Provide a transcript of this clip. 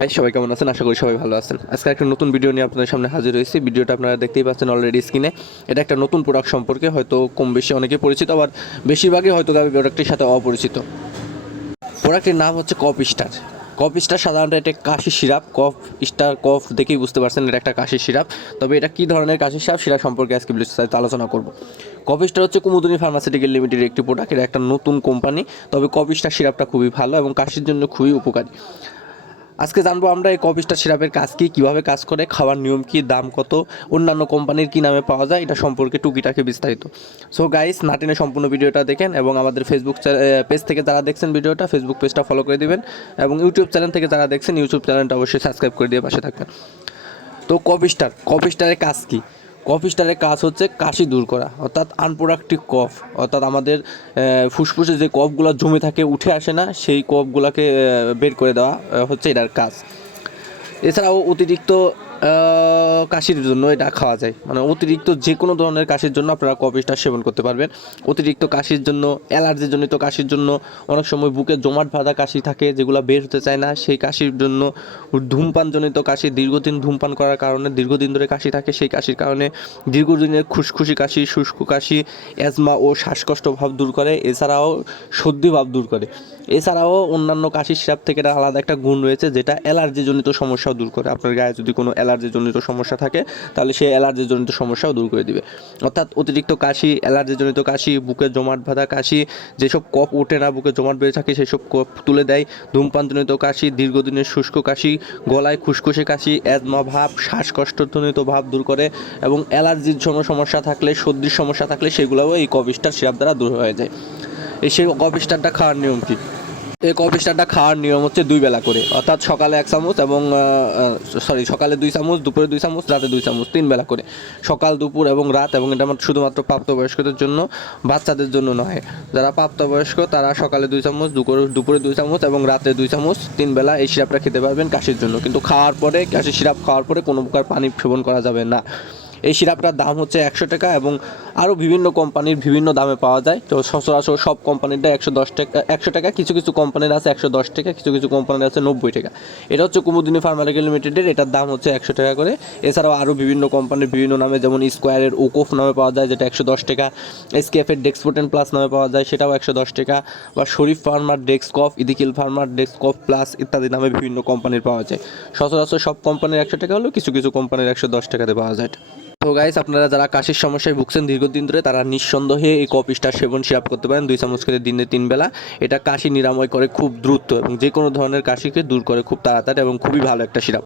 High, সবাই কেমন আছেন? আশা করি সবাই ভালো আছেন। আজকে একটা নতুন ভিডিও নিয়ে আপনাদের সামনে হাজির হয়েছি। ভিডিওটা আপনারা দেখতেই পাচ্ছেন অলরেডি স্ক্রিনে এটা একটা নতুন প্রোডাক্ট সম্পর্কে, হয়তো কম বেশি অনেকে পরিচিত, আবার বেশিরভাগই হয়তো গাবি প্রোডাক্টটির সাথে অপরিচিত। প্রোডাক্টের নাম হচ্ছে কপ স্টার কপ স্টার সাধারণত এটা কাশি সিরাপ। কফ স্টার কফ দেখেই বুঝতে পারছেন এটা একটা কাশি সিরাপ। তবে এটা কী ধরনের কাশি সিরাপ সেটা সম্পর্কে আজকে বিস্তারিত আলোচনা করব। কফ স্টার হচ্ছে কুমুদিনী ফার্মাসিউটিক্যাল লিমিটেডের একটি প্রোডাক্ট এটা একটা নতুন কোম্পানি তবে কফ স্টার সিরাপটা খুবই ভালো এবং কাশির জন্য খুবই উপকারী। আজকে জানব আমরা এই কফি স্টার সিরাপের কাজ কী, কীভাবে কাজ করে, খাওয়ার নিয়ম কী, দাম কত, অন্যান্য কোম্পানির কী নামে পাওয়া যায়, এটা সম্পর্কে টুকিটাকে বিস্তারিত। সো গাইস নাটিনে সম্পূর্ণ ভিডিওটা দেখেন এবং আমাদের ফেসবুক পেজ থেকে যারা দেখছেন ভিডিওটা ফেসবুক পেজটা ফলো করে দিবেন এবং ইউটিউব চ্যানেল থেকে যারা দেখছেন ইউটিউব চ্যানেলটা অবশ্যই সাবস্ক্রাইব করে দিয়ে পাশে থাকবেন। তো কফি স্টার কফি স্টারের কাজ কি? কফি স্টারের কাজ হচ্ছে কাশি দূর করা, অর্থাৎ আনপ্রোডাক্টিভ কফ অর্থাৎ আমাদের ফুসফুসে যে কফগুলো জমে থাকে উঠে আসে না, সেই কফগুলোকে বের করে দেওয়া হচ্ছে এটার কাজ। এছাড়াও অতিরিক্ত কাশির জন্য এটা খাওয়া যায়। মানে অতিরিক্ত যে কোনো ধরনের কাশির জন্য আপনারা কফি স্টার সেবন করতে পারবেন। অতিরিক্ত কাশির জন্য অ্যালার্জি জনিত কাশির জন্য অনেক সময় বুকে জমাট বাঁধা কাশি থাকে যেগুলো বের হতে চায় না। সেই কাশির জন্য ধূমপান জনিত কাশি, দীর্ঘদিন ধূমপান করার কারণে, দীর্ঘদিন ধরে কাশি থাকে, সেই কাশির কারণে দীর্ঘদিনের খুশখুশি কাশি, শুষ্ক কাশি অ্যাজমা ও শ্বাসকষ্ট ভাব দূর করে। এছাড়াও সর্দি ভাব দূর করে। এছাড়াও অন্যান্য কাশির সিরাপ থেকে আলাদা একটা গুণ রয়েছে, যেটা অ্যালার্জি জনিত সমস্যাও দূর করে। আপনার গায়ে যদি কোনো অ্যালার্জি জনিত সমস্যা থাকে, তাহলে সেই অ্যালার্জি জনিত সমস্যাও দূর করে দিবে। অর্থাৎ অতিরিক্ত কাশি অ্যালার্জি জনিত কাশি, বুকে জমাট বাঁধা কাশি, যেসব কফ ওঠে না, বুকে জমাট বেড়ে থাকে, সেসব কফ তুলে দেয়। ধূমপানজনিত কাশি, দীর্ঘদিনের শুষ্ক কাশি, গলায় খুসখুসে কাশি অ্যাজমা ভাব, শ্বাসকষ্টজনিত ভাব দূর করে এবং অ্যালার্জির জন্য সমস্যা থাকলে, সর্দির সমস্যা থাকলে, সেগুলোও এই কফিস্টার সিরাপ দ্বারা দূর হয়ে যায়। এই সেই কফিস্টারটা খাওয়ার নিয়ম কি? এই কফি স্টারটা খাওয়ার নিয়ম হচ্ছে দুই বেলা করে। অর্থাৎ সকালে এক চামচ এবং সরি সকালে দুই চামচ, দুপুরে দুই চামচ, রাতে দুই চামচ, তিন বেলা করে। সকাল, দুপুর এবং রাত এবং এটা আমার শুধুমাত্র প্রাপ্তবয়স্কদের জন্য, বাচ্চাদের জন্য নয়। যারা প্রাপ্তবয়স্ক, তারা সকালে দুই চামচ, দুপুরে দুপুরে দুই চামচ এবং রাতে দুই চামচ, তিন বেলা এই সিরাপটা খেতে পারবেন কাশির জন্য। কিন্তু খাওয়ার পরে, কাশির সিরাপ খাওয়ার পরে কোনো প্রকার পানি সেবন করা যাবে না। এই সিরাপটার দাম হচ্ছে একশো টাকা এবং আরও বিভিন্ন কোম্পানির বিভিন্ন দামে পাওয়া যায়। তো সচরাচর সব কোম্পানিরটা একশো দশ টাকা, একশো টাকা, কিছু কিছু কোম্পানির আছে একশো দশ টাকা, কিছু কিছু কোম্পানির আছে নব্বই টাকা। এটা হচ্ছে কুমুদিনী ফার্মালিকা লিমিটেডের, এটার দাম হচ্ছে একশো টাকা করে। এছাড়াও আরও বিভিন্ন কোম্পানির বিভিন্ন নামে, যেমন স্কোয়ারের ওকোফ নামে পাওয়া যায়, যেটা একশো দশ টাকা। এসকেএফের ডেক্সপোটেন প্লাস নামে পাওয়া যায়, সেটাও একশো দশ টাকা। বা শরীফ ফার্মার ডেস্কফ ইদিকিল ফার্মার ডেস্কফ প্লাস ইত্যাদি নামে বিভিন্ন কোম্পানির পাওয়া যায়। সচরাচর সব কোম্পানির একশো টাকা হলেও কিছু কিছু কোম্পানির একশো দশ টাকাতে পাওয়া যায়। তো গাইস আপনারা যারা কাশির সমস্যায় ভুগছেন দীর্ঘদিন ধরে, তারা নিঃসন্দেহে এই কফি স্টার সেবন সিরাপ করতে পারেন দুই চামচ করে দিনে তিন বেলা। এটা কাশি নিরাময় করে খুব দ্রুত এবং যে কোনো ধরনের কাশিকে দূর করে খুব তাড়াতাড়ি এবং খুবই ভালো একটা সিরাপ।